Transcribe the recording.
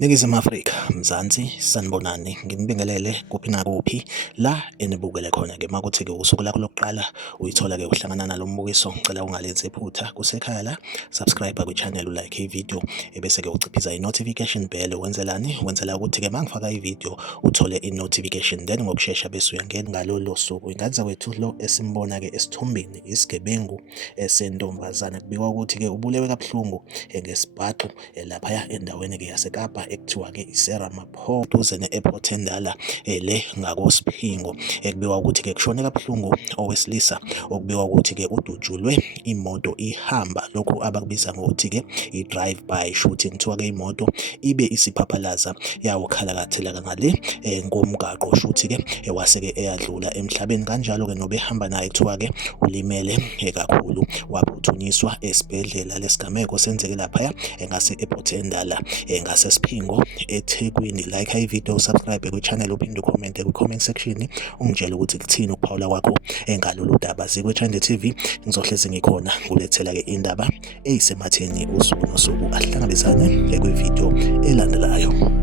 Ningizimu Afrika, Mzansi, sanibonani, nginibingelele kuphi nakuphi la enibukele khona-ke. Makuthi-ke usuku lakho lokuqala uyithola-ke uhlangana nalo mbukiso, ngicela ungalenzi iphutha. Kusekhaya la, subscribe kwi-channel, ulike ivideo, ebese-ke uciphiza i-notification bell. Wenzelani? Wenzela ukuthi-ke mangifaka ivideo uthole i-notification, then ngokushesha bese uyangena ngalolo suku. Ingane wethu lo esimbona-ke esithombeni isigebengu sentombazane, kubikwa ukuthi-ke ubulewe kabuhlungu ngesibhaxu laphaya endaweni-ke yaseKapa ekuthiwa-ke iSeramapho duze ne-airport endala le ngakoSiphingo. Ekubikwa ukuthi-ke kushone kabuhlungu owesilisa, okubikwa ukuthi-ke udutshulwe imoto ihamba, lokhu abakubiza ngokuthi-ke i-drive by shooting. Kuthiwa-ke imoto ibe isiphaphalaza yawukhalakathela ngale ngomgaqo, shuthi-ke wase-ke eyadlula emhlabeni. Kanjalo-ke nobehamba naye kuthiwa-ke ulimele kakhulu, waphuthunyiswa esibhedlela. Lesigameko senzeke laphaya ngase-airport endala ngaseSiphingo eThekwini. Like ivideo, subscribe kwi-channel, uphinde ucommente kwi-comment section ungitshela ukuthi kuthini ukuphawula kwakho ngalolu daba. Zikwe-Trend TV ngizohlezi ngikhona kulethela-ke indaba eyisematheni usuku nosuku. Asihlangabezane kwivideo elandelayo.